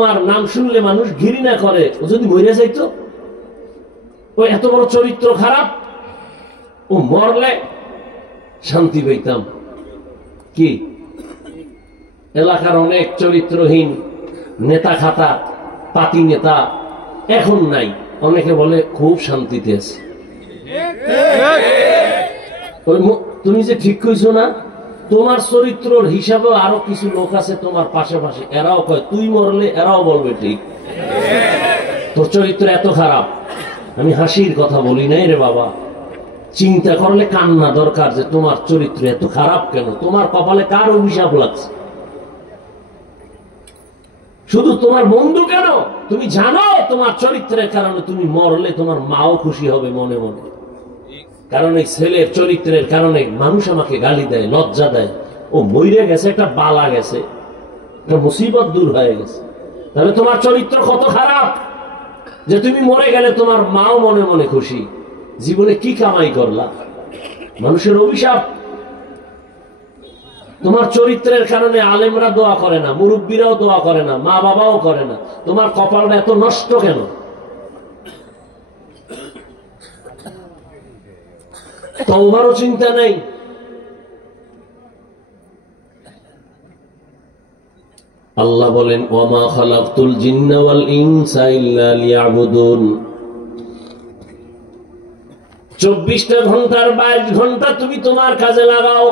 তোমার নাম শুনলে মানুষ ঘৃণা করে, ও যদি মরে যাইতো, ও এত বড় চরিত্র খারাপ, ও মরলে শান্তি পেতাম। কি এলাকার অনেক চরিত্রহীন নেতা খাতা পাতি নেতা এখন নাই, অনেকে বলে খুব শান্তিতে আছে। তুমি যে ঠিক কইছো না, তোমার চরিত্রর হিসাবে আরো কিছু লোক আছে তোমার পাশাপাশি, এরাও কয় তুই মরলে এরাও বলবে ঠিক তোর চরিত্র এত খারাপ। আমি হাসির কথা বলি নাই রে বাবা, চিন্তা করলে কান্না দরকার যে তোমার চরিত্র এত খারাপ কেন, তোমার কপালে কার অভিশাপ লাগছে, শুধু তোমার বন্ধু কেন, তুমি জানো তোমার চরিত্রের কারণে তুমি মরলে তোমার মাও খুশি হবে মনে মনে, কারণ এই ছেলের চরিত্রের কারণে মানুষ আমাকে গালি দেয়, লজ্জা দেয়, ও মরে গেছে, একটা বালা গেছে, একটা মুসিবত দূর হয়ে গেছে। তাহলে তোমার চরিত্র কত খারাপ যে তুমি মরে গেলে তোমার মাও মনে মনে খুশি। জীবনে কি কামাই করলা, মানুষের অভিশাপ। তোমার চরিত্রের কারণে আলেমরা দোয়া করে না, মুরব্বীরাও দোয়া করে না, মা বাবাও করে না, তোমার কপালটা এত নষ্ট কেন? তওবারও চিন্তা নেই। আল্লাহ বলেন ওয়ামা খালাকতুল জিন্না ওয়াল ইনসা ইল্লা লিয়াবুদুন। 24টা ঘন্টার 22 ঘন্টা তুমি তোমার কাজে লাগাও,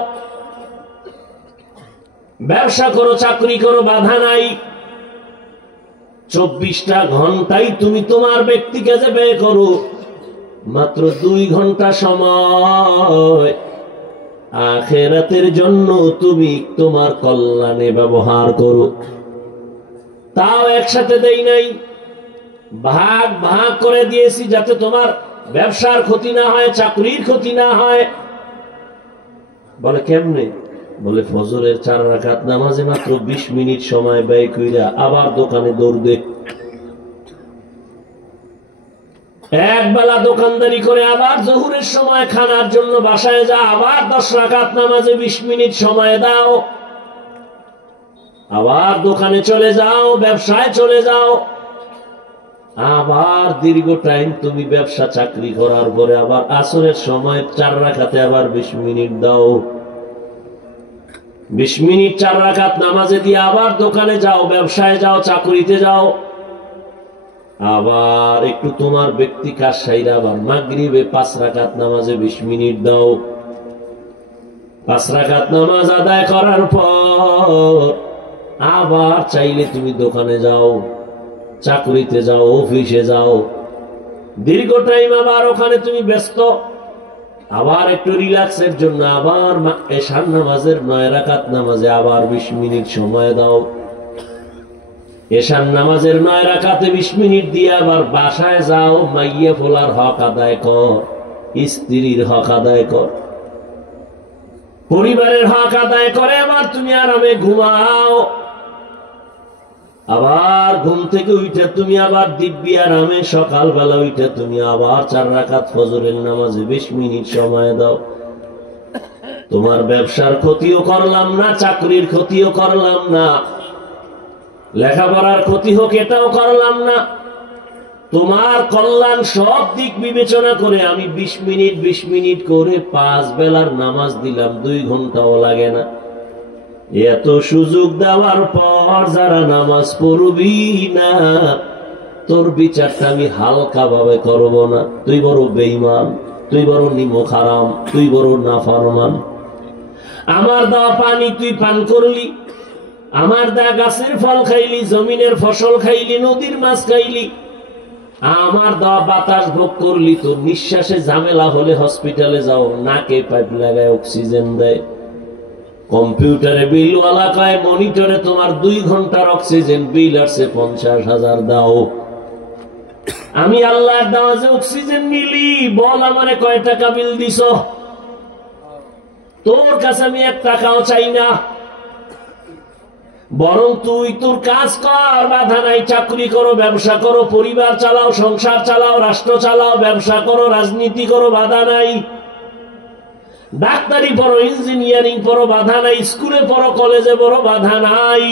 ব্যবসা করো, চাকরি করো, বাধা নাই। 24টা ঘন্টাই তুমি তোমার ব্যক্তি কাজে ব্যয় করো, মাত্র 2 ঘন্টা সময় আখিরাতের জন্য তুমি তোমার কল্যাণে ব্যবহার করো। তাও একসাথে দেই নাই, ভাগ ভাগ করে দিয়েছি যাতে তোমার ব্যবসার ক্ষতি না হয়, চাকরির ক্ষতি না হয়। বলে কেমনে? বলে ফজরের 4 রাকাত নামাজে মাত্র 20 মিনিট সময় ব্যয় কইরা আবার দোকানে দৌড় দে, এক বেলা দোকানদারি করে আবার জোহরের সময় খানার জন্য বাসায় যা, আবার 10 রাকাত নামাজে 20 মিনিট সময় দাও, আবার দোকানে চলে যাও, ব্যবসায় চলে যাও, আবার দীর্ঘ টাইম তুমি ব্যবসা চাকরি করার পরে আবার আসরের সময় 4 রাকাতে আবার 20 মিনিট দাও, 20 মিনিট 4 রাকাত নামাজে দিয়ে আবার দোকানে যাও, ব্যবসায় যাও, চাকরিতে যাও, আবার একটু তোমার ব্যক্তি কাজ সাইরা আবার মাগরিবে 5 রাকাত নামাজে 20 মিনিট দাও। 5 রাকাত নামাজ আদায় করার পর আবার চাইলে তুমি দোকানে যাও, চাকরিতে যাও, অফিসে যাও, দীর্ঘ টাইম আবার ওখানে তুমি ব্যস্ত, আবার একটু রিল্যাক্সের জন্য আবার এশার নামাজের 9 রাকাত নামাজে আবার 20 মিনিট সময় দাও। এশার নামাজের 9 রাকাতে 20 মিনিট দিয়ে আবার বাসায় যাও, মাইয়া ফোলার হক আদায় কর, স্ত্রীর হক আদায় কর, পরিবারের হক আদায় করে আবার তুমি আরামে ঘুমাও। আবার ঘুম থেকে উঠে তুমি আবার দিব্যি আরামে সকালবেলা উঠে তুমি আবার 4 রাকাত ফজরের নামাজে 20 মিনিট সময় দাও। তোমার ব্যবসার ক্ষতিও করলাম না, চাকরির ক্ষতিও করলাম না, লেখাপড়ার ক্ষতি হোক এটাও করলাম না, তোমার কল্যাণ সব দিক বিবেচনা করে আমি 20 মিনিট 20 মিনিট করে 5 বেলার নামাজ দিলাম, 2 ঘন্টাও লাগে না। এত সুযোগ দেওয়ার পর যারা নামাজ পড়বি না, তোর বিচারটা আমি হালকা ভাবে করব না। তুই বড় বেঈমান, তুই বড় নিমক হারাম, তুই বড় নাফরমান। আমার দেওয়া পানি তুই পান করলি, আমার দেওয়া গাছের ফল খাইলি, জমিনের ফসল খাইলি, নদীর মাছ খাইলি, আমার দেওয়া বাতাস ভোগ করলি, তোর নিঃশ্বাসে ঝামেলা হলে হসপিটালে যাও, নাকে পাইপ লাগায় অক্সিজেন দেয়, কম্পিউটারে বিলওয়ালা কয় মনিটরে তোমার 2 ঘন্টার অক্সিজেন বিল আসছে 50,000 দাও। আমি আল্লাহর দেওয়া যে অক্সিজেন নিলি, বল আমারে কয় টাকা বিল দিছ? তোর কাছে আমি 1 টাকাও চাই না, বরং তুই তোর কাজ কর, বাধা নাই, চাকরি করো, ব্যবসা করো, পরিবার চালাও, সংসার চালাও, রাষ্ট্র চালাও, ব্যবসা করো, রাজনীতি করো, বাধা নাই, ডাক্তারি পড়ো, ইঞ্জিনিয়ারিং পড়ো, বাধা নাই, স্কুলে পড়ো, কলেজে পড়ো, বাধা নাই।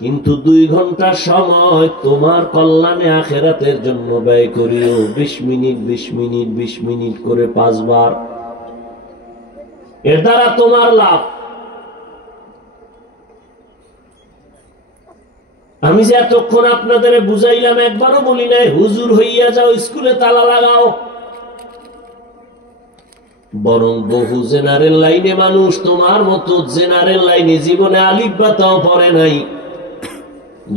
কিন্তু 2 ঘন্টা সময় তোমার কল্যাণে আখিরাতের জন্য ব্যয় করিও। 20 মিনিট 20 মিনিট 20 মিনিট করে 5 বার। এর দ্বারা তোমার লাভ। আমি যে এতক্ষণ আপনাদের বুঝাইলাম, একবারও বলি নাই হুজুর হইয়া যাও, স্কুলে তালা লাগাও। বরং বহু জেনারেল লাইনে মানুষ তোমার মতো জেনারেল লাইনে জীবনে আলিফ বা তাও পড়ে নাই।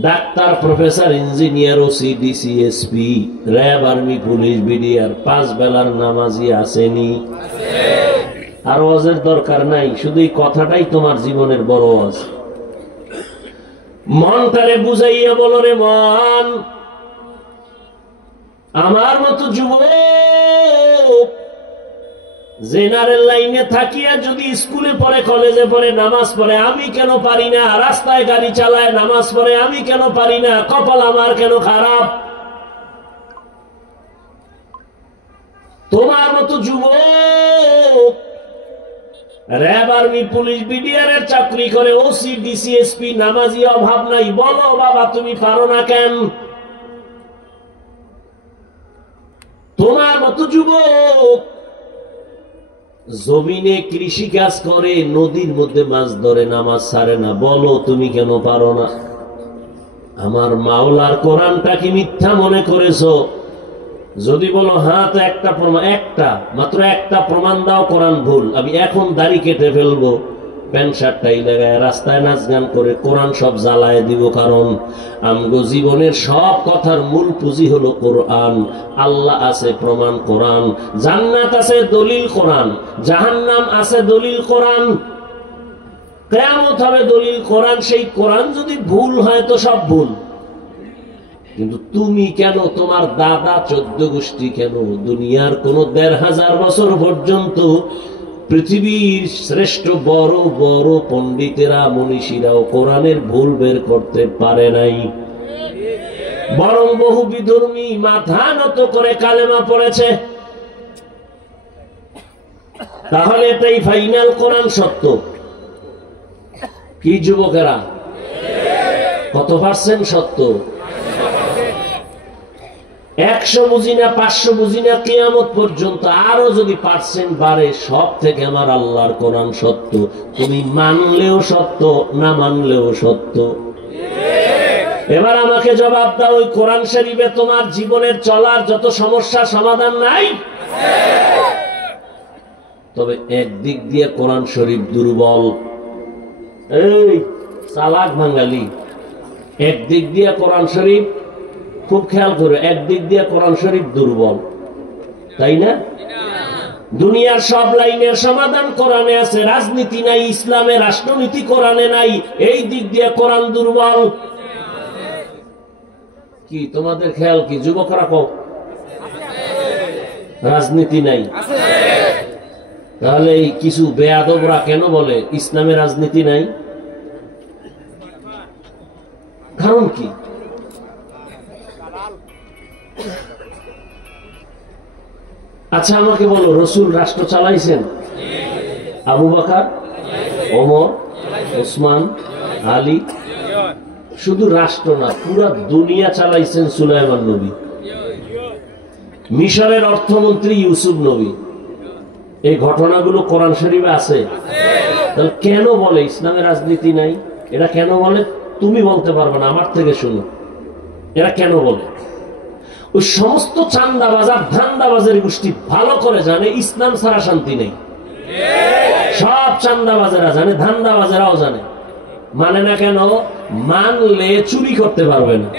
Doctor, professor, engineer, OC, DC, SP, RAB, army, police, BDR 5 বেলার নামাজি আসেনি। আর ওয়াজের দরকার নাই, শুধু এই কথাটাই তোমার জীবনের বড় ওয়াজ। মনটারে বুঝাইয়া বলো, রে মন, আমার মতো যুবক জেনারেল লাইনে থাকিয়া যদি স্কুলে পড়ে, কলেজে পড়ে, নামাজ পড়ে, আমি কেন পারি না? রাস্তায় গাড়ি চালায় নামাজ পড়ে, আমি কেন পারি না? কপাল আমার কেন খারাপ? তোমার মতো যুবক র্যাব, আর্মি, পুলিশ, বিডিআর এর চাকরি করে, ওসি, ডিসি, এসপি, নামাজি অভাব নাই। বলো বাবা, তুমি পারো না কেন? তোমার মতো যুবক জমিনে কৃষি কাজ করে, নদীর মধ্যে মাছ ধরে, নামাজ ছাড়ে না। বলো তুমি কেন পারো না? আমার মাওলার কোরআনটা কি মিথ্যা মনে করেছো? যদি বলো হ্যাঁ, তো একটা প্রমাণ, মাত্র একটা প্রমাণ দাও কোরআন ভুল। আমি এখন দাড়ি কেটে ফেলবো, প্যান্ট শার্টটাই লাগায় রাস্তায় নাচ গান করে কোরআন সব জ্বালায় দিব। কারণ আমগো জীবনের সব কথার মূল পুঁজি হলো কোরআন। আল্লাহ আছে, প্রমাণ কোরআন। জান্নাত আছে, দলিল কোরআন। জাহান্নাম আছে, দলিল কোরআন। কিয়ামত হবে, দলিল কোরআন। সেই কোরআন যদি ভুল হয় তো সব ভুল। কিন্তু তুমি কেন, তোমার দাদা 14 গোষ্ঠী কেন, দুনিয়ার কোন 1500 বছর পর্যন্ত পৃথিবীর শ্রেষ্ঠ বড় বড় পণ্ডিতেরা, মনীষীরাও কোরআনের ভুল বের করতে পারে নাই। বরং বহু বিধর্মী মাথা নত করে কালেমা পড়েছে। তাহলে এটাই ফাইনাল, কোরআন সত্য। কি যুবকেরা, কত % সত্য? 100 বুঝি না, 500 বুঝি না, কিয়ামত পর্যন্ত আরো যদি % বাড়ে, সব থেকে আমার আল্লাহর কোরআন সত্য। তুমি মানলেও সত্য, না মানলেও সত্য। এবার আমাকে জবাব দাও, ওই কোরআন শরীফে তোমার জীবনের চলার যত সমস্যা সমাধান নাই? তবে একদিক দিয়ে কোরআন শরীফ দুর্বল। এই চালাক বাঙালি, একদিক দিয়ে কোরআন শরীফ, খুব খেয়াল করে, একদিক দিয়ে কোরআন শরীফ দুর্বল, তাই না? দুনিয়ার সব লাইনের সমাধান কোরআনে আছে, রাজনীতি নাই, ইসলামে রাষ্ট্রনীতি কোরআনে নাই। এই দিক দিয়ে কোরআন দুর্বল। কি তোমাদের খেয়াল কি যুবকরা? কও রাজনীতি নাই। তাহলে এই কিছু বেয়াদবরা কেন বলে ইসলামে রাজনীতি নাই? কারণ কি? আচ্ছা আমাকে বলো, রসুল রাষ্ট্র চালাইছেন? আবু বকর, ওমর, ওসমান, আলী। শুধু রাষ্ট্র না, পুরা দুনিয়া চালাইছেন সুলাইমান নবী। মিশরের অর্থমন্ত্রী ইউসুফ নবী। এই ঘটনাগুলো কোরআন শরীফে আছে। তাহলে কেন বলে ইসলামে রাজনীতি নাই? এটা কেন বলে তুমি বলতে পারবে না, আমার থেকে শুনো। এরা কেন বলে? ওই সমস্ত চান্দাবাজার, ধান্দাবাজের গোষ্ঠী ভালো করে জানে ইসলাম ছাড়া শান্তি নেই। সব চান্দাবাজেরা জানে, ধান্দাবাজেরাও জানে। মানে না কেন? মানলে চুরি করতে পারবে না,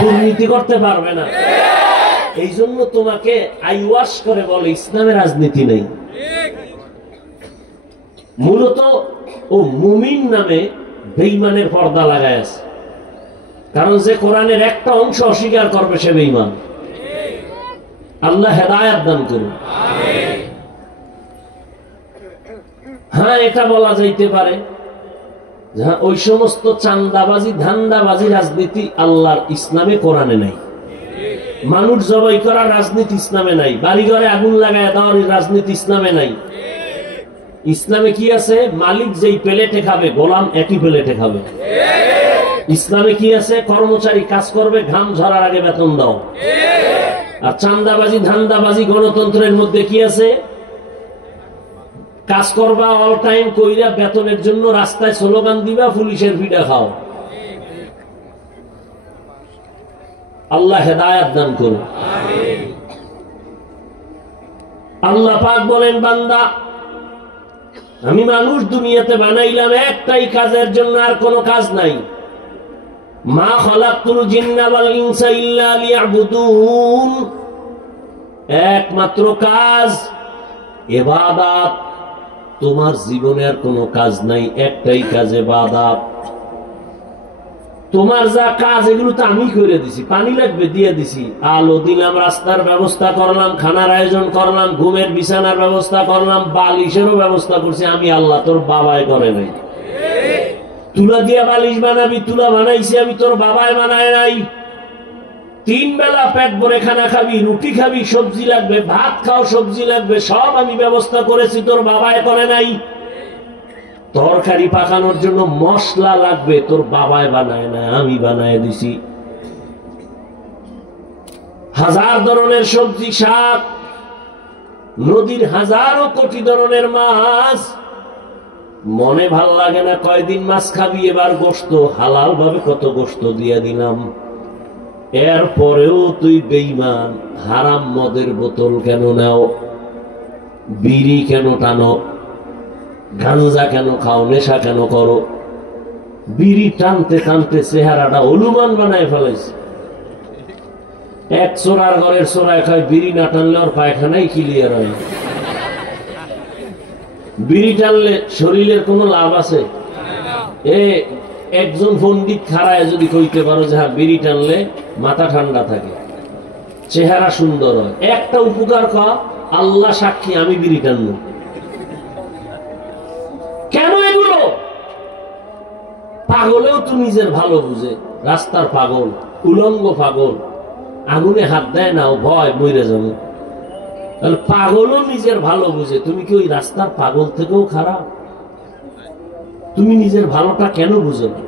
দুর্নীতি করতে পারবে না। এই জন্য তোমাকে আইওয়াশ করে বলে ইসলামে রাজনীতি নেই। মূলত ও মুমিন নামে বেঈমানের পর্দা লাগায় আছে। কারণ যে কোরআনের একটা অংশ অস্বীকার করবে সে বেঈমান। আল্লাহ হেদায়েত দান করুন। হ্যাঁ, এটা বলা যাইতে পারে ওই সমস্ত চান্দাবাজি, ধান্দাবাজি রাজনীতি আল্লাহর ইসলামে কোরআনে নাই। মানুষ জবাই করার রাজনীতি ইসলামে নাই। বাড়িঘরে আগুন লাগায় দেওয়ার রাজনীতি ইসলামে নাই। ইসলামে কি আছে? মালিক যেই প্লেটে খাবে, গোলাম একই প্লেটে খাবে। ইসলামে কি আছে? কর্মচারী কাজ করবে, ঘাম ঝরার আগে বেতন দাও। আর চান্দাবাজি, ধান্দাবাজি, গণতন্ত্রের মধ্যে কি আছে? কাজ করবা অল টাইম কইরা বেতনের জন্য রাস্তায় স্লোগান দিবা, পুলিশের ভিড়া খাও। আল্লাহ হেদায়েত দান করুন। আল্লাহ পাক বলেন, বান্দা আমি মানুষ দুনিয়াতে বানাইলাম একটাই কাজের জন্য, আর কোনো কাজ নাই। মা খালাকতুল জিন্না ওয়াল ইনসা ইল্লা লিয়াবুদুন, একমাত্র কাজ ইবাদত। তোমার জীবনে আর কোনো কাজ নাই, একটাই কাজ ইবাদত। তোমার যা কাজ এগুলো তো আমি করে দিছি। পানি লাগবে দিয়ে দিছি, আলো দিলাম, রাস্তার ব্যবস্থা করলাম, খানার আয়োজন করলাম, ঘুমের বিছানার ব্যবস্থা করলাম, বালিশেরও ব্যবস্থা করছি আমি আল্লাহ, তোর বাবাই করে নাই। তুলা দিয়া বালিশ বানাবি, তুলা বানাইছি আমি, তোর বাবাই বানায় নাই। 3 বেলা পেট ভরে খানা খাবি, রুটি খাবি, সবজি লাগবে, ভাত খাও, সবজি লাগবে, সব আমি ব্যবস্থা করেছি, তোর বাবাই করে নাই। তরকারি পাকানোর জন্য মশলা লাগবে, তোর বাবাই বানায় না, আমি বানায় দিছি। 1000 ধরনের সবজি, শাক, নদীর হাজারো কোটি ধরনের মাছ। মনে ভাল লাগে না, কয়দিন মাছ খাবি, এবার গোশত হালাল ভাবে কত গোশত দিয়ে দিলাম। এরপরেও তুই বেঈমান, হারাম মদের বোতল কেন নাও, বিড়ি কেন টানো, গাঞ্জা কেন খাও, নেশা কেন করো? বিড়ি টানতে টানতে চেহারাটা হলুমান বানায় ফেলাইছে। এক চোরার ঘরের চোরায় খায়, বিড়ি না টানলে ওর পায়খানাই ক্লিয়ার হয়। বিড়ি টানলে শরীরের কোনো লাভ আছে? একজন পণ্ডিত খাড়ায় যদি কইতে পারো যে হ্যাঁ বিড়ি টানলে মাথা ঠান্ডা থাকে, চেহারা সুন্দর হয়, একটা উপকার কর, আল্লাহ সাক্ষী আমি বিড়ি টানবো। কেন এগুলো? পাগলেও তো নিজের ভালো বুঝে, রাস্তার পাগল, উলঙ্গ পাগল, আগুনে হাত দেয় না, ও ভয় মরে যাবে। তাহলে পাগলও নিজের ভালো বুঝে, তুমি কি ওই রাস্তার পাগল থেকেও খারাপ? তুমি নিজের ভালোটা কেন বুঝো না?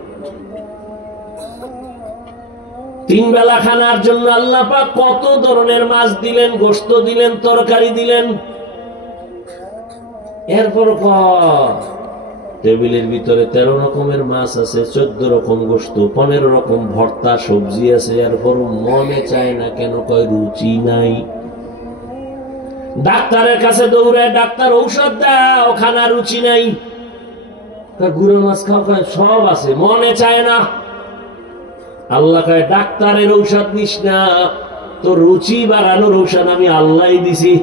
3 বেলা খানার জন্য আল্লাহ পাক কত ধরনের মাছ দিলেন, গোশত দিলেন, তরকারি দিলেন। এরপর টেবিলের ভিতরে 13 রকমের মাছ আছে, 14 রকম গোশত, 15 রকম ভর্তা, সবজি আছে। এরপর মনে চায় না কেন? কয় রুচি নাই। ডাক্তারের কাছে দৌড়ায়, ডাক্তার ঔষধ দাও, খানা রুচি নাই। গুঁড়ো মাছ খাও, সব আছে, মনে চায় না। আল্লাহ কয় ডাক্তারের ঔষধ নিস না, তো রুচি বাড়ানোর ঔষধ আমি আল্লাহ দিছি।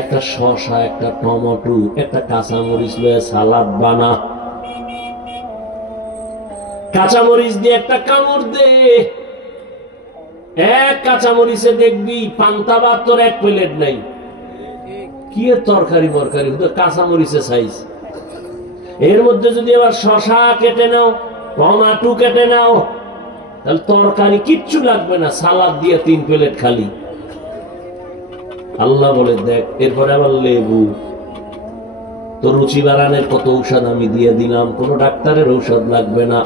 একটা শসা, একটা টমেটো, একটা কাঁচামরিচ লয়ে সালাদ বানা, কাঁচামরিচ দিয়ে একটা কামড় দে, এক কাঁচামরিচে দেখবি পান্তা ভাত তোর 1 প্লেট নাই। কি তরকারি মরকারি, কাঁচামরিচে সাইজ। এর মধ্যে যদি আবার শসা কেটে নাও, টমেটো কেটে নাও, তাহলে তরকারি কিচ্ছু লাগবে না, সালাদ দিয়ে 3 প্লেট খালি। আল্লাহ বলে দেখ, এরপরে আবার লেবু। তো রুচি বাড়ানোর কত ঔষধ আমি দিয়ে দিলাম, কোন ডাক্তারের ঔষধ লাগবে না।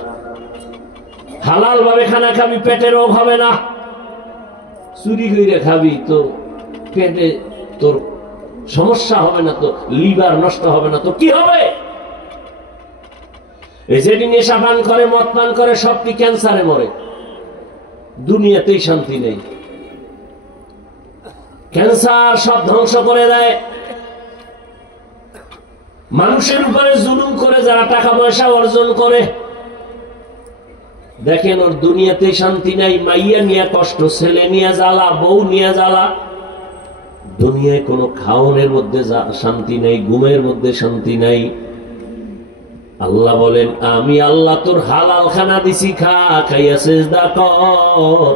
হালাল ভাবে খানা খাবি, পেটে রোগ হবে না। চুরি করে খাবি তো পেটে তোর সমস্যা হবে না, তো লিভার নষ্ট হবে না, তো কি হবে? যেটি নেশা পান করে, মদ পান করে, সবটি ক্যান্সারে মরে। দুনিয়াতেই শান্তি নেই। ক্যান্সার সব ধ্বংস করে দেয়। মানুষের উপরে জুলুম করে যারা টাকা পয়সা অর্জন করে, দেখেন ওর দুনিয়াতে শান্তি নাই। মাইয়া নিয়ে কষ্ট, ছেলে নিয়ে জ্বালা, বউ নিয়ে জ্বালা। দুনিয়ায় কোনো খাওয়ানোর মধ্যে শান্তি নাই, ঘুমের মধ্যে শান্তি নাই। আল্লাহ বলেন আমি আল্লাহ তোর হালাল খানা দিছি, খা, খাইয়া সেজদা কর।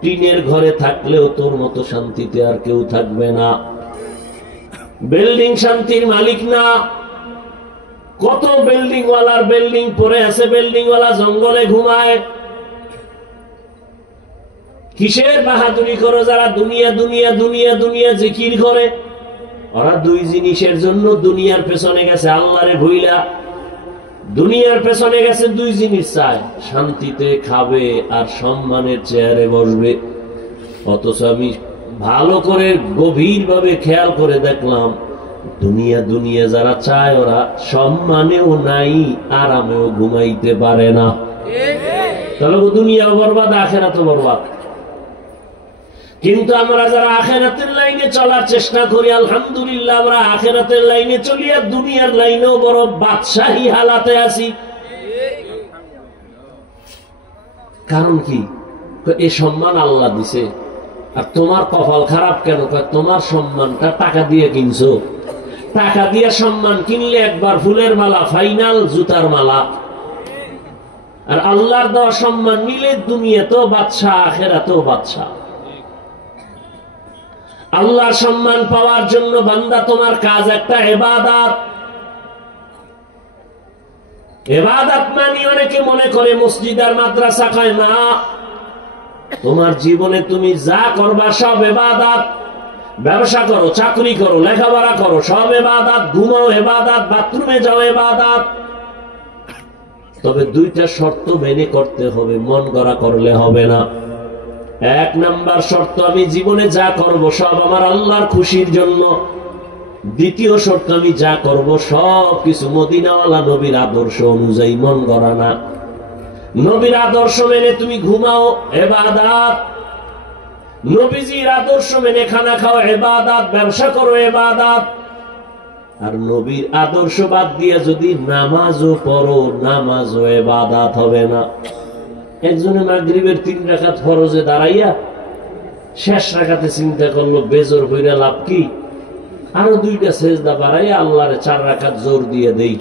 টিনের ঘরে থাকলেও তোর মতো শান্তিতে আর কেউ থাকবে না। বিল্ডিং শান্তির মালিক না। কত বিল্ডিং ওয়ালার বিল্ডিং পড়ে আছে, বিল্ডিং ওয়ালা জঙ্গলে ঘুমায়। কিসের বাহাদুরি করো যারা দুনিয়া দুনিয়া দুনিয়া দুনিয়া জিকির করে? ওরা 2 জিনিসের জন্য দুনিয়ার পেছনে গেছে, আল্লাহরে ভুইলা। দুনিয়ার পেছনে গেছে দুই জিনিস চায়, শান্তিতে খাবে আর সম্মানের চেয়ারে বসবে। অথচ আমি ভালো করে গভীরভাবে খেয়াল করে দেখলাম দুনিয়া দুনিয়া যারা চায় ওরা সম্মানেও নাই, আরামেও ঘুমাইতে পারে না। তাহলে দুনিয়াও বরবাদ, আখিরাতও বরবাদ। কিন্তু আমরা যারা আখিরাতের লাইনে চলার চেষ্টা করি, আলহামদুলিল্লাহ আমরা আখিরাতের লাইনে চলি আর দুনিয়ার লাইনেও বড় বাদশাহী হালাতে আছি। কারণ কি? এই সম্মান আল্লাহ দিছে, আর তোমার কপাল খারাপ কেন? তোমার সম্মানটা টাকা দিয়ে কিনছো। টাকা দিয়ে সম্মান কিনলে একবার ফুলের মালা, ফাইনাল জুতার মালা। আর আল্লাহর দেওয়া সম্মান নিলে দুনিয়াতেও বাদশা, আখিরাতেও বাদশা। আল্লাহর সম্মান পাওয়ার জন্য বান্দা তোমার কাজ একটা ইবাদত। ইবাদত মানে অনেকে মনে করে মসজিদ আর মাদ্রাসা, কয় না, তোমার জীবনে তুমি যা করবা সব ইবাদত। ব্যবসা করো, চাকরি করো, লেখাপড়া করো, সব ইবাদত। ঘুমাও ইবাদত, বাথরুমে যাও ইবাদত। তবে দুইটা শর্ত মেনে করতে হবে, মন গড়া করলে হবে না। এক নাম্বার শর্ত, আমি জীবনে যা করব সব আমার আল্লাহর খুশির জন্য। দ্বিতীয় শর্ত, আমি যা করব সব কিছু মদিনাওয়ালা নবীর আদর্শ অনুযায়ী, মন গড়া না। নবীর আদর্শ মেনে তুমি ঘুমাও ইবাদত, নবীজির আদর্শ মেনে খানা খাও ইবাদত, ব্যবসা করো ইবাদত। আর নবীর আদর্শ বাদ দিয়ে যদি নামাজও পড়ো, নামাজও ইবাদত হবে না। একজনে মাগরিবের 3 রাকাত ফরজে দাঁড়াইয়া শেষ রাকাতে চিন্তা করলো বেজোর হইরা লাভ কি, আরো 2টা সেজদা বাড়াইয়া আল্লাহরে 4 রাকাত জোর দিয়ে দেই।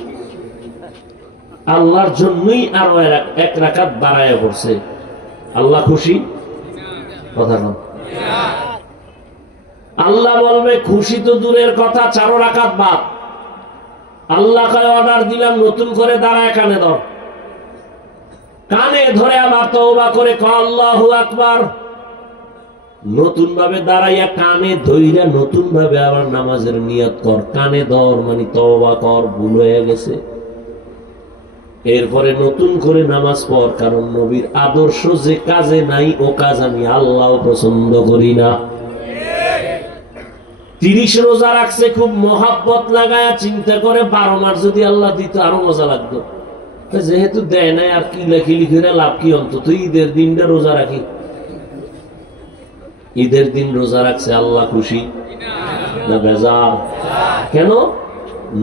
আল্লাহর জন্যই আরো 1 রাকাত বাড়াইয়া পড়ছে। আল্লাহ খুশি? কথা না। আল্লাহ বলবে খুশি তো দূরের কথা, 4 রাকাত বাদ। আল্লাহকে অর্ডার দিলাম নতুন করে দাঁড়ায় কানে ধর। কানে ধরে আবার তওবা করে কও আল্লাহু আকবার। নতুন ভাবে দাঁড়াইয়া কানে ধইরা নতুন ভাবে আবার নামাজের নিয়ত কর। কানে ধর মানে তওবা কর, ভুল হয়ে গেছে। এরপরে নতুন করে নামাজ পড়, কারণ নবীর আদর্শ যে কাজে নাই ও কাজ আমি আল্লাহ পছন্দ করি না। 30 রোজা রাখছে খুব মহাব্বত লাগায়া, চিন্তা করে 12 মাস যদি আল্লাহ দিত আরো মজা লাগতো। যেহেতু দেয় নাই আর কি লেখিলি করে লাভ কি? অন্তত ঈদের দিনটা রোজা রাখি। ঈদের দিন রোজা রাখছে, আল্লাহ খুশি না বেজার? কেন?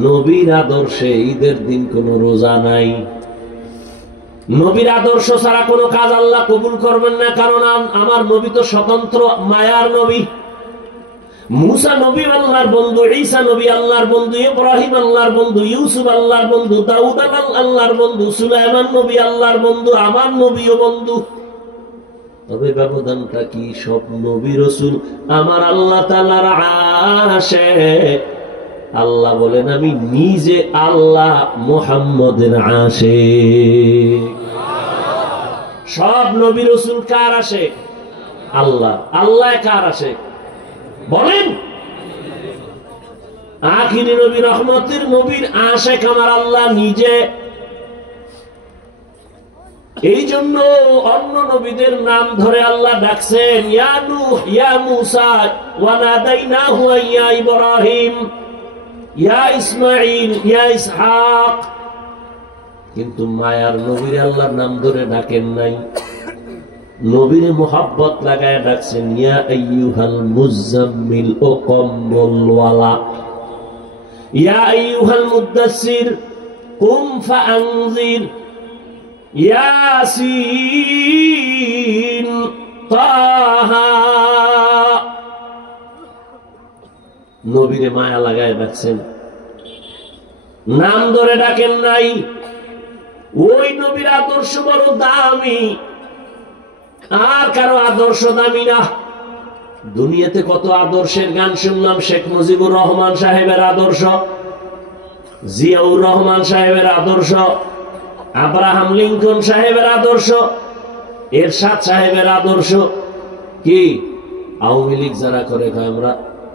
নবীর আদর্শে ঈদের দিন কোনো রোজা নাই। নবীর আদর্শ ছাড়া কোনো কাজ আল্লাহ কবুল করবেন না, কারণ আমার নবী তো স্বতন্ত্র মায়ার নবী। মুসা নবী আল্লাহর বন্ধু, ঈসা নবী আল্লাহর বন্ধু, ইব্রাহিম আল্লাহর বন্ধু, ইউসুফ আল্লাহর বন্ধু, দাউদ আল্লাহর বন্ধু, সুলাইমান নবী আল্লাহর বন্ধু, আমার নবীও বন্ধু। তবে ব্যবধানটা কি? সব নবী রাসূল আমার আল্লাহ তাআলার আশিক। আল্লাহ বলেন আমি নিজে আল্লাহ মুহাম্মদের আশিক। সব নবী রাসূল কার আশিক? আল্লাহ। আল্লাহ কার আশিক বলেন? আখিরি নবী, রহমতের নবীর আশিক আমার আল্লাহ নিজে। এই জন্য অন্য নবীদের নাম ধরে আল্লাহ ডাকছেন, ইয়া নূহ, ইয়া মূসা, ওয়া নাদাইনাহু ইয়া ইব্রাহিম, ইয়া ইসমাঈল, ইয়া ইসহাক। কিন্তু মায়ার নবীর আল্লাহর নাম ধরে ডাকেন নাই। নবীরে মুহাব্বত লাগায় ডাকছেন, ইয়া আইয়ুহাল মুজাম্মিল ও কম্বলওয়ালা, ইয়া আইয়ুহাল মুদাসসির কুম ফাআনজির, ইয়াসিন, তাহা। নবীরে মায়া লাগায় ডাকছেন, নাম ধরে ডাকেন নাই। ওই নবীর আদর্শ বড় দামি, আর কারো আদর্শ দামি না। দুনিয়াতে কত আদর্শের গান শুনলাম। শেখ মুজিবুর রহমান সাহেবের আদর্শ, জিয়াউর রহমান সাহেবের আদর্শ, আব্রাহাম লিঙ্কন সাহেবের আদর্শ, এরশাদ সাহেবের আদর্শ। কি আওয়ামী লীগ যারা করে আমরা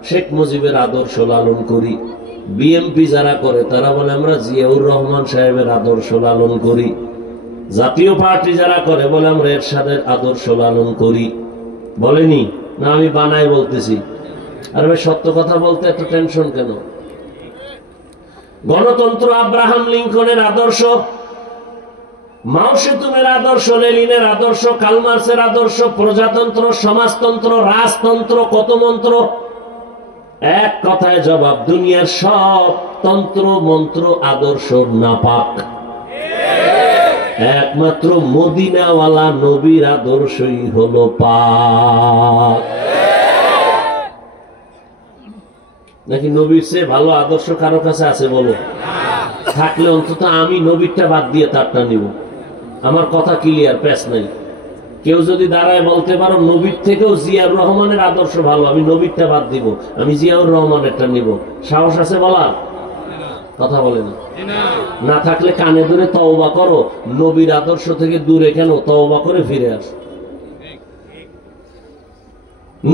শেখ মুজিবের আদর্শ লালন করি, বিএমপি যারা করে তারা বলে আমরা জিয়াউর রহমান সাহেবের আদর্শ লালন করি, জাতীয় পার্টি যারা করে বলে আমরা এরশাদের আদর্শ লালন করি। বলেনি না? আমি বানাই বলতেছি। আর ভাই সত্য কথা বলতে এত টেনশন কেন? গণতন্ত্র আব্রাহাম লিঙ্কনের আদর্শ, মাও সেতুংয়ের আদর্শ, লেনিনের আদর্শ, কার্ল মার্ক্সের আদর্শ, প্রজাতন্ত্র, সমাজতন্ত্র, রাজতন্ত্র, কত মন্ত্র। এক কথায় জবাব, দুনিয়ার সব তন্ত্র মন্ত্র আদর্শ নাপাক, একমাত্র মদিনাওয়ালা নবীর আদর্শই হলো পাক। নাকি নবীর চেয়ে ভালো আদর্শ কারো কাছে আছে বলো? থাকলে অন্তত আমি নবীরটা বাদ দিয়ে তারটা নিব। আমার কথা ক্লিয়ার, প্যাচ নাই। কেউ যদি দাঁড়ায় বলতে পারো নবীর থেকেও জিয়াউর রহমানের আদর্শ ভালো, আমি নবীরটা বাদ দিব, আমি জিয়াউর রহমানেরটা নিব, সাহস আছে বলা? কথা বলে না। না থাকলে কানে ধরে তওবা করো, নবীর আদর্শ থেকে দূরে কেন, তওবা করে ফিরে আসো।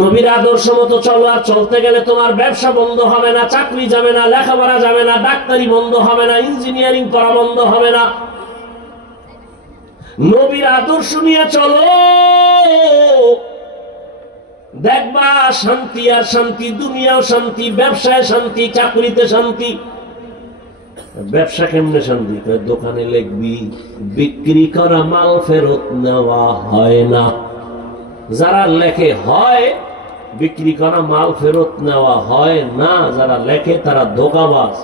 নবীর আদর্শ মতো চলো। আর চলতে গেলে তোমার ব্যবসা বন্ধ হবে না, চাকরি যাবে না, লেখাপড়া যাবে না, ডাক্তারি বন্ধ হবে না, ইঞ্জিনিয়ারিং করা বন্ধ হবে না। নবীর আদর্শ নিয়ে চলো, দেখবা শান্তি আর শান্তি, দুনিয়াও শান্তি, ব্যবসায় শান্তি, চাকরিতে শান্তি। ব্যবসা কেমনে শান্তি? দোকানে লিখবি বিক্রি করা মাল ফেরত নেওয়া হয় না। যারা লেখে হয়, বিক্রি করা মাল ফেরত নেওয়া হয় না। যারা লেখে তারা ধোঁকাবাজ।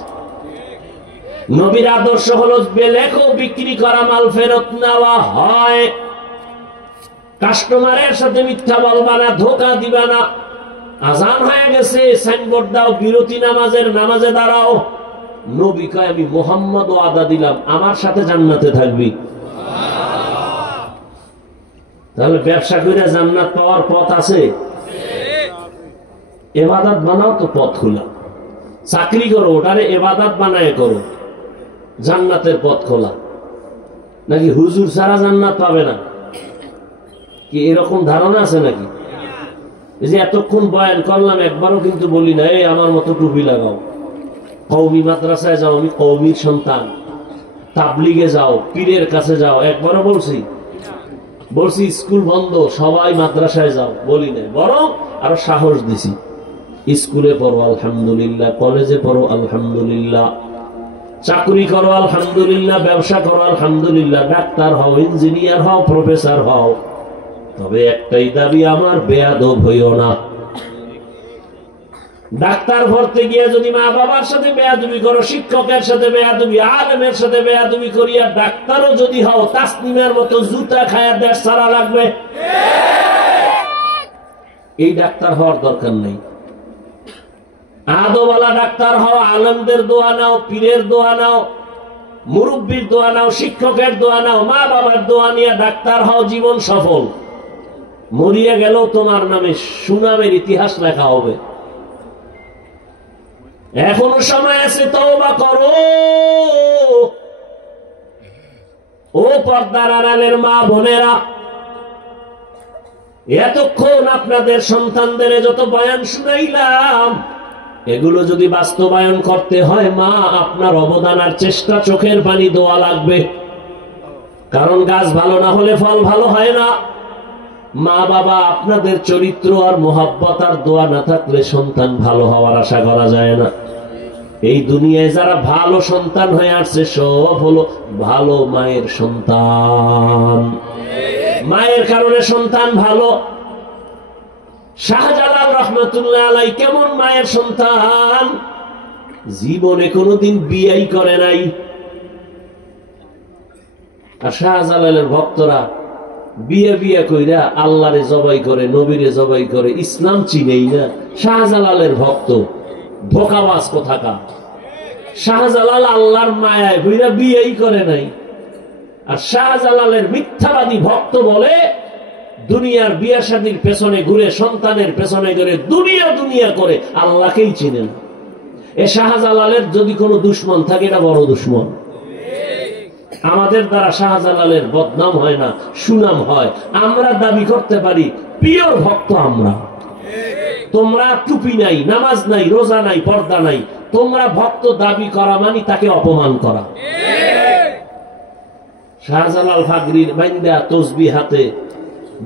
নবীর আদর্শ হলো লেখো বিক্রি করা মাল ফেরত নেওয়া হয়। কাস্টমারের সাথে মিথ্যা বলবা না, ধোঁকা দিবা না। আজান হয়ে গেছে, সাইনবোর্ড দাও, বিরতি নামাজের নামাজে দাঁড়াও। নবী কয় আমি মুহাম্মদ ওয়াদা দিলাম আমার সাথে জান্নাতে থাকবি। তাহলে ব্যবসা করে জান্নাত পাওয়ার পথ আছে? ইবাদত বানাও তো পথ খোলা। চাকরি করো, ওটারে ইবাদত বানায় করো, জান্নাতের পথ খোলা। নাকি হুজুর ছাড়া জান্নাত পাবে না? কি এরকম ধারণা আছে নাকি? এই যে এতক্ষণ বয়ান করলাম, একবারও কিন্তু বলি না এই আমার মতো টুপি লাগাও, কওমি মাদ্রাসায় যাও, আমি কওমির সন্তান, তাবলিগে যাও, পীরের কাছে যাও, একবারও বলছি? বলছি স্কুল বন্ধ, সবাই মাদ্রাসায় যাও, বলি নাই। বরং আরো সাহস দিছি, স্কুলে পড়ো আলহামদুলিল্লাহ, কলেজে পড়ো আলহামদুলিল্লাহ, চাকরি করো আলহামদুলিল্লাহ, ব্যবসা করো আলহামদুলিল্লাহ, ডাক্তার হও, ইঞ্জিনিয়ার হও, প্রফেসর হও। তবে একটাই দাবি আমার, বেয়াদব হইও না। ডাক্তার ভরতে গিয়ে যদি মা বাবার সাথে বেয়াদবি করো, শিক্ষকের সাথে বেয়াদবি, আলেমের সাথে বেয়াদবি করিয়া ডাক্তারও যদি হও, তাসনিমের মতো জুতা খায়া দেশ সারা লাগবে। এই ডাক্তার হওয়ার দরকার নেই। আদওয়ালা ডাক্তার হও, আলেমদের দোয়া নাও, পীরের দোয়া নাও, মুরব্বীর দোয়া নাও, শিক্ষকের দোয়া নাও, মা বাবার দোয়া নিয়ে ডাক্তার হও, জীবন সফল। মরিয়া গেল তোমার নামে সুনামের ইতিহাস লেখা হবে। এখনো সময় আছে, তওবা করো। ও পর্দার আড়ালের মা বোনেরা, এতক্ষণ আপনাদের সন্তানদের যত বয়ান শুনাইলাম, এগুলো যদি বাস্তবায়ন করতে হয়, মা আপনার অবদান আর চেষ্টা, চোখের পানি দোয়া লাগবে। কারণ গাছ ভালো না হলে ফল ভালো হয় না। মা বাবা আপনাদের চরিত্র আর মোহাব্বত আর দোয়া না থাকলে সন্তান ভালো হওয়ার আশা করা যায় না। এই দুনিয়ায় যারা ভালো সন্তান হয়ে আসছে সব হলো ভালো মায়ের সন্তান। মায়ের কারণে সন্তান ভালো। শাহজালাল রহমাতুল্লাহ আলাইহি কেমন মায়ের সন্তান? জীবনে কোনোদিন বিয়েই করে নাই। আর শাহজালালের ভক্তরা বিয়ে বিয়ে কইরা আল্লাহরে জবাই করে, নবীরে জবাই করে, ইসলাম চিনেই না। শাহজালালের ভক্ত ধোঁকাবাজ কোথাকার। শাহজালাল আল্লাহর মায়ায় হইরা বিয়েই করে নাই। আর শাহজালালের মিথ্যাবাদী ভক্ত বলে দুনিয়ার বিয়ে শাদীর পেছনে ঘুরে, সন্তানের পেছনে ঘুরে দুনিয়া দুনিয়া করে, আল্লাহকেই চিনেন। এ শাহজালালের যদি কোনো দুশ্মন থাকে, এটা বড় দুশ্মন। আমাদের দ্বারা শাহজালালের বদনাম হয় না, সুনাম হয়। আমরা দাবি করতে পারি পিওর ভক্ত আমরা। তোমরা টুপি নাই, নামাজ নাই, রোজা নাই, পর্দা নাই, তোমরা ভক্ত দাবি করা মানে তাকে অপমান করা। শাহজালাল ফাগরির বাইন্দা তসবি হাতে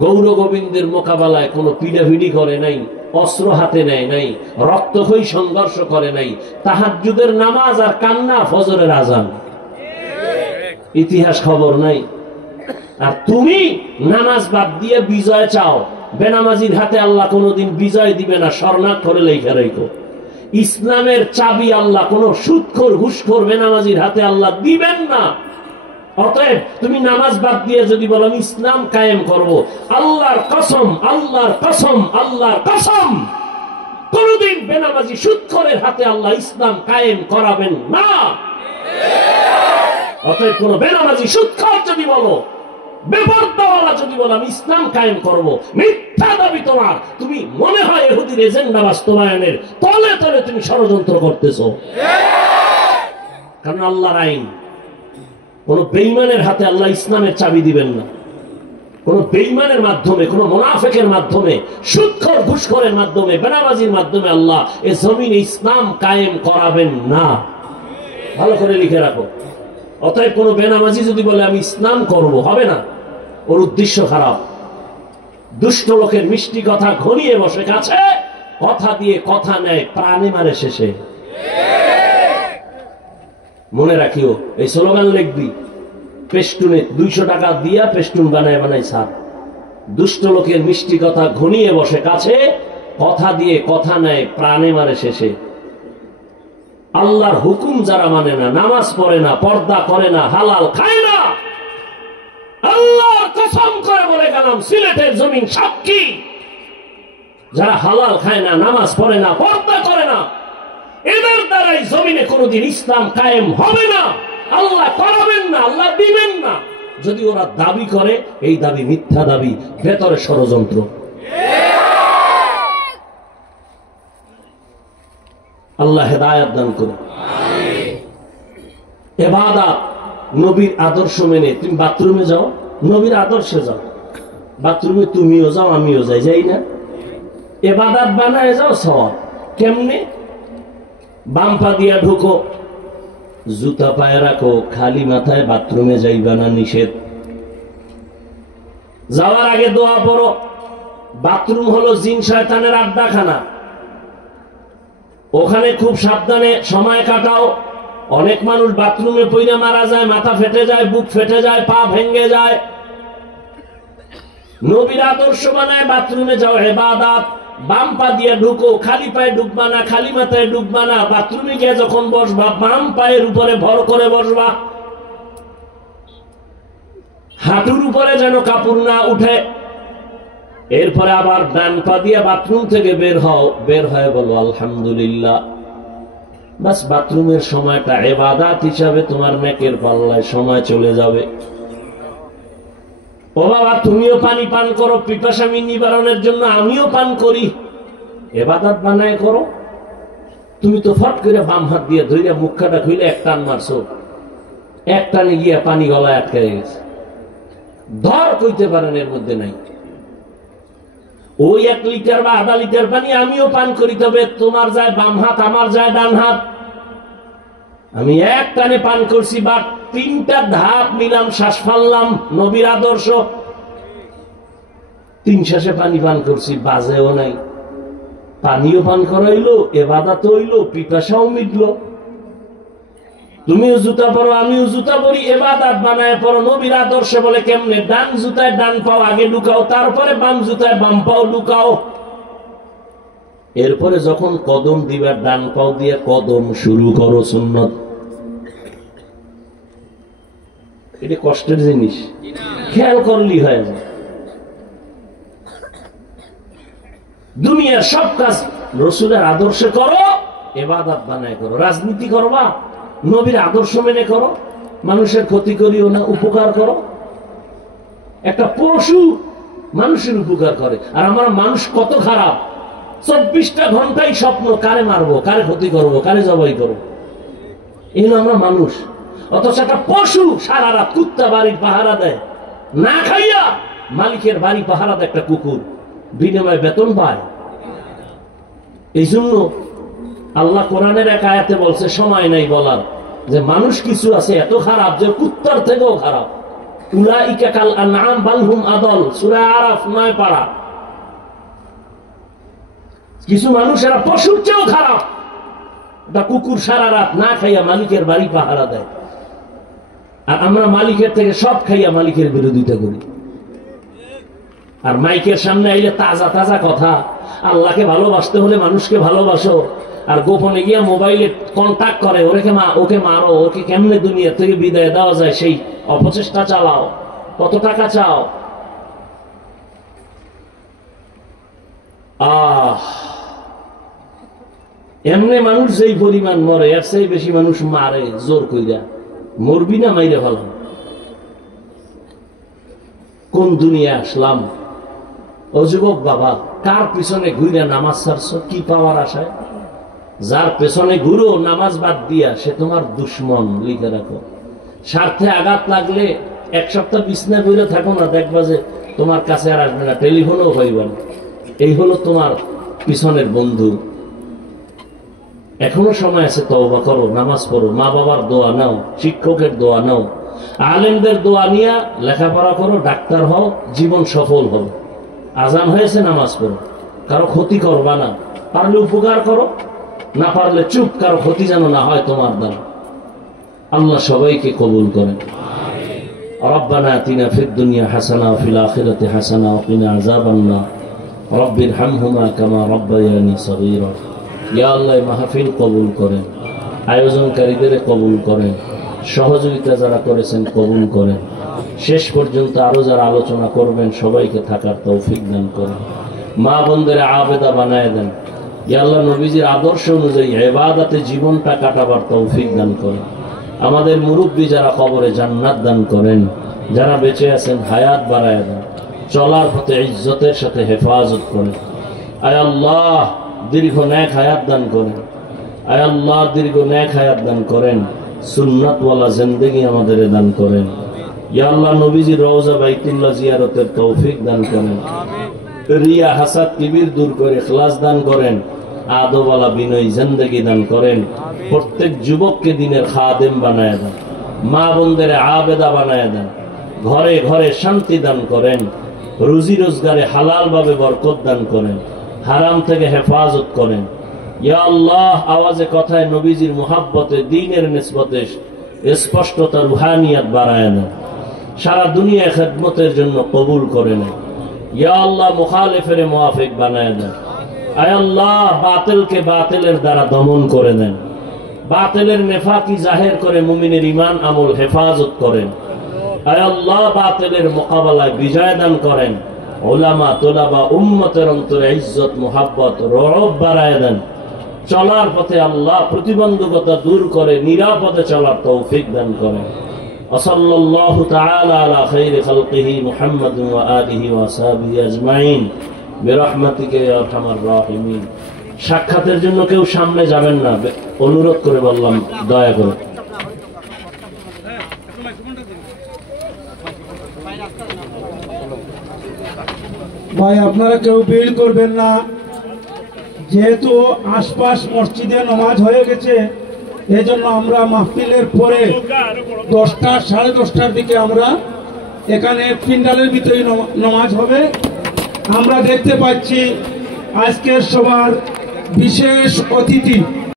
গৌর গোবিন্দের মোকাবেলায় কোনো পিড়াভিড়ি করে নাই, অস্ত্র হাতে নেয় নাই, রক্তক্ষয়ী সংঘর্ষ করে নাই, তাহাজ্জুদের নামাজ আর কান্না, ফজরের আজান, ইতিহাস খবর নাই। আর তুমি নামাজ বাদ দিয়ে বিজয় চাও। বেনামাজির হাতে আল্লাহ কোনোদিন বিজয় দিবে না, শরণার্থী লেখা রাখো। ইসলামের চাবি আল্লাহ কোন সুদখোর ঘুষখোর বেনামাজির হাতে আল্লাহ দিবেন না। অতএব তুমি নামাজ বাদ দিয়ে যদি বলো আমি ইসলাম কায়েম করব, আল্লাহর কসম, আল্লাহর কসম, আল্লাহর কসম, কোনদিন বেনামাজি সুদখোরের হাতে আল্লাহ ইসলাম কায়েম করাবেন না। অতএব কোন বেনামাজি সুদখোর যদি বলো, বেপরদাওয়ালা যদি বলো আমি ইসলাম কায়েম করব, মিথ্যা দাবি তোমার। তুমি মনে হয় ইহুদির এজেন্ডা বাস্তবায়নের তলে তলে তুমি ষড়যন্ত্র করতেছো। কারণ আল্লাহর আইন, কোন বেঈমানের হাতে আল্লাহ ইসলামের চাবি দিবেন না। কোন বেঈমানের মাধ্যমে, কোন মুনাফিকের মাধ্যমে, সুদখোর ঘুষখোরের মাধ্যমে, বেনামাজির মাধ্যমে আল্লাহ এই জমিনে ইসলাম কায়েম করাবেন না। ভালো করে লিখে রাখো। অতএব কোন বেনামাজি যদি বলে আমি ইসলাম করব, হবে না। ওর উদ্দেশ্য খারাপ। দুষ্ট লোকের মিষ্টি কথা ঘনিয়ে বসে কাছে, কথা দিয়ে কথা নেয়, প্রাণে মারে শেষে। মনে রাখিও, এই স্লোগান লিখবি, পেস্টুনে 200 টাকা দিয়া পেস্টুন বানায় বানায় সার। দুষ্ট লোকের মিষ্টি কথা ঘনিয়ে বসে কাছে, কথা দিয়ে কথা নেয়, প্রাণে মারে শেষে। আল্লাহর হুকুম যারা মানে না, নামাজ পড়ে না, পর্দা করে না, হালাল খায় না, আল্লাহর কসম করে বলে গেলাম, সিলেটের জমিন সাক্ষী, যারা হালাল খায় না, নামাজ পড়ে না, পর্দা করে না, এদের দ্বারাই জমিনে কোনোদিন ইসলাম কায়েম হবে না। আল্লাহ করাবেন না, আল্লাহ দিবেন না। যদি ওরা দাবি করে, এই দাবি মিথ্যা দাবি, ভেতরে ষড়যন্ত্র। আল্লাহ হেদায়েত দান করুন। ইবাদত নবীর আদর্শ মেনে। তুমি বাথরুমে যাও, নবীর আদর্শে যাও। বাথরুমে তুমিও যাও, আমিও যাই, যাই না? ইবাদত বানায় যাও সওয়াব। কেমনে? বাম পা দিয়া ঢুকো, জুতা পায়ে রাখো, খালি মাথায় বাথরুমে যাইবা না, নিষেধ। যাওয়ার আগে দোয়া পড়ো। বাথরুম হলো জিন শয়তানের আড্ডাখানা, ওখানে খুব সাবধানে সময় কাটাও। অনেক মানুষ বাথরুমে পইরা মারা যায়, মাথা ফেটে যায়, বুক ফেটে যায়, পা ভেঙে যায়। নবীর আদর্শ বানায় বাথরুমে যাও, ইবাদত। বাম পা দিয়ে ঢুকো, খালি পায়ে ঢুকবা না, খালি মাথায় ঢুকবা না। বাথরুমে গিয়ে যখন বসবা, বাম পায়ের উপরে ভর করে বসবা, হাঁটুর উপরে যেন কাপড় না উঠে। এরপরে আবার ডান পা দিয়ে বাথরুম থেকে বের হও, বের হয়ে বলো আলহামদুলিল্লাহ। বাস, বাথরুমের সময়টা ইবাদত হিসাবে তোমার নেকের পাল্লায় সময় চলে যাবে। ও বাবা, তুমিও পানি পান করো পিপাসা নিবারণের জন্য, আমিও পান করি, ইবাদত বানায় করো। তুমি তো ফট করে বাম হাত দিয়ে ধইরা মুখটা খুলে এক টান মারছো, এক টানে গিয়া পানি গলায় আটকে গেছে, ধর কইতে পারেন এর মধ্যে নাই। ওই 1 লিটার বা আধা লিটার পানি আমিও পান করি, তবে তোমার যায় বাম হাত, আমার যায় ডান হাত। আমি এক টানে পান করছি, বা 3টা ধাপ নিলাম, শ্বাস ফাললাম, নবীর আদর্শ। 3 শ্বাসে পানি পান করছি, বাজেও নাই। পানিও পান করা হইলো, ইবাদত হইলো, পিপাসাও মিটলো। তুমিও জুতা পরো, আমিও জুতা পরি, ইবাদত বানায় পরো। নবীর আদর্শে বলে কেমনে? ডান জুতায় ডান পাও আগে ঢুকাও, তারপরে বাম জুতায় বাম পাও ঢুকাও। এরপরে যখন কদম দিবার, ডান পাও দিয়ে কদম শুরু করো, সুন্নত। এটা কষ্টের জিনিস, খেয়াল করলি হয়ে যায়। দুনিয়ার সব কাজ রসুলের আদর্শে করো, ইবাদত বানায় করো। রাজনীতি করবা, নবীর আদর্শ মেনে করো। মানুষের ক্ষতি করিও না, উপকার করো। একটা পশু মানুষের উপকার করে, আর আমরা মানুষ কত খারাপ। 24টা ঘন্টাই স্বপ্ন, কারে মারবো, কারে ক্ষতি করবো, কারে জবাই করবো। এই আমরা মানুষ। অথচ একটা পশু সারা রাত কুত্তা বাড়ির পাহারা দেয়, না খাইয়া মালিকের বাড়ি পাহারা দেয় একটা কুকুর, বিনিময়ে বেতন পায়। এই জন্য আল্লাহ কোরআনের এক আয়াতে বলছে, সময় নাই বলার, যে মানুষ কিছু আছে এত খারাপ যে কুত্তার থেকেও খারাপ। উলাইকা কাল আনআম বাল হুম আদল, সূরা আরাফ 9 পারা। কিছু মানুষ এরা পশুর চেয়েও খারাপ। এটা কুকুর সারা রাত না খাইয়া মালিকের বাড়ি পাহারা দেয়, আর আমরা মালিকের থেকে সব খাইয়া মালিকের বিরোধিতা করি। আর মাইকের সামনে আইলে তাজা তাজা কথা, আল্লাহকে ভালোবাসতে হলে মানুষকে ভালোবাসো, আর গোপনে গিয়া মোবাইলে কন্টাক্ট করে, ওকে মারো, ওকে কেমনে দুনিয়া থেকে বিদায় দেওয়া যায় সেই অপচেষ্টা চালাও, কত টাকা চাও। এমনি মানুষ যেই পরিমাণ মরে, এর চেয়ে বেশি মানুষ মারে জোর কইরা। মরবি না মাইরে ফেলাম। কোন দুনিয়া আসলাম? ও যুবক বাবা, কার পিছনে ঘুরে নামাজ ছাড়ছ? কি পাওয়ার আশায়? যার পেছনে ঘুরো নামাজ বাদ দিয়া, সে তোমার দুশ্মন, লিখে রাখো। স্বার্থে আঘাত লাগলে 1 সপ্তাহ বিছনা বইলে থাকো না, দেখবা যে তোমার কাছে আর আসবে না, টেলিফোনও হইবে না। এই হলো তোমার পিছনের বন্ধু। এখনো সময় আছে, তওবা করো, নামাজ পড়ো, মা বাবার দোয়া নাও, শিক্ষকের দোয়া নাও, আলেমদের দোয়া নিয়া লেখাপড়া করো, ডাক্তার হও, জীবন সফল হবে। আজান হয়েছে, নামাজ পড়ো, কারো ক্ষতি করবা না, পারলে উপকার করো, না পারলে চুপ, কারো ক্ষতি যেন না হয় তোমার দ্বারা। আল্লাহ সবাইকে কবুল করেন। রব্বানা আতিনা ফিদ দুনিয়া হাসানা ওয়া ফিল আখিরাতি হাসানা ওয়া কিনা আযাবান নার। রব্বিরহামহুমা কামা রাব্বায়ানি সগীরা। ইয়া আল্লাহ, মাহফিল কবুল করেন, আয়োজনকারীদের কবুল করেন, সহযোগিতা যারা করেছেন কবুল করেন, শেষ পর্যন্ত আরো যারা আলোচনা করবেন সবাইকে থাকার তৌফিক দান করেন। মা বোনদের আবেদা বানায় দেন। ইয়া আল্লাহ, নবীজির আদর্শ অনুযায়ী ইবাদতে জীবনটা কাটাবার তৌফিক দান করেন। আমাদের মুরব্বী যারা কবরে জান্নাত দান করেন, যারা বেঁচে আছেন হায়াত বাড়ায় দেন, চলার পথে ইজ্জতের সাথে হেফাজত করেন। আয় আল্লাহ, দীর্ঘ নেক হায়াত দান করেন। আয় আল্লাহ, দীর্ঘ নেক হায়াত দান করেন। সুন্নাতওয়ালা জিন্দেগি আমাদের দান করেন। ইয়া আল্লাহ, নবীজির রওজা বাইতুল্লাহ জিয়ারতের তৌফিক দান করেন। রিয়া হাসাদ কিবির দূর করে ইখলাস দান করেন। আদবওয়ালা বিনয় জিন্দেগি দান করেন। প্রত্যেক যুবককে দিনের খাদেম বানায় দেন, মা বোনদের আবেদা বানায় দেন, ঘরে ঘরে শান্তি দান করেন, রুজি রোজগারে হালাল ভাবে বরকত দান করেন, হারাম থেকে হেফাজত করেন। ইয়া আল্লাহ, আওয়াজে কথায় নবীজির মুহাব্বতে, দ্বীনের নিসবতে স্পষ্টতা, রুহানিয়াত বাড়ায় দেন। সারা দুনিয়া খেদমতের জন্য কবুল করে নেন। ইয়া আল্লাহ, মুখালিফের মুওয়াফিক বানায় দেন। আয় আল্লাহ, বাতিলকে বাতিলের দ্বারা দমন করে দেন। বাতিলের নেফাকি জাহের করে মুমিনের ঈমান আমল হেফাজত করেন। আয় আল্লাহ, বাতিলের মোকাবেলায় বিজয় দান করেন। উলামা তোলাবা উম্মতের অন্তরে ইজ্জত মুহাব্বত রওব বাড়ায় দেন। চলার পথে আল্লাহ প্রতিবন্ধকতা দূর করে নিরাপদে চলার তৌফিক দান করেন। ওয়াসাল্লাল্লাহু তাআলা আলা খাইরি খালকিহি মুহাম্মাদিন ওয়া আলিহি ওয়া আসহাবিহি আজমাইন বিরহমাতিকা ইয়া আরহামার রাহিমিন। সাক্ষাতের জন্য কেউ সামনে যাবেন না, অনুরোধ করে বললাম, দয়া করে। ভাই, আপনারা কেউ ভিড় করবেন না, যেহেতু আশপাশ মসজিদে নামাজ হয়ে গেছে, এই জন্য আমরা মাহফিলের পরে 10টা, 10:30টার দিকে আমরা এখানে পিন্ডালের ভিতরে নামাজ হবে। আমরা দেখতে পাচ্ছি আজকের সবার বিশেষ অতিথি